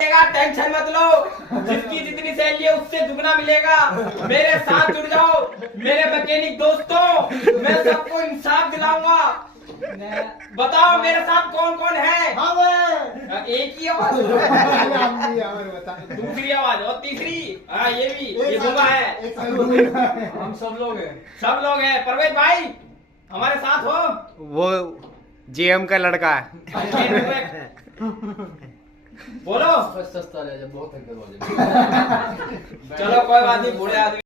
Tension मत लो, जिसकी जितनी सैलरी है उससे दुगना मिलेगा। मेरे साथ जुड़ जाओ मेरे मैकेनिक दोस्तों, मैं सबको इंसाफ दिलाऊंगा। बताओ मेरे साथ कौन कौन है? एक ही आवाज, दूसरी आवाज और तीसरी। हाँ ये भी, ये गुंगा है। हम सब लोग हैं। सब लोग हैं। परवेज भाई हमारे साथ हो? वो जेएम का लड़का है। बोलो। सस्ता ले जा, बहुत चलो कोई बात नहीं, बूढ़े आदमी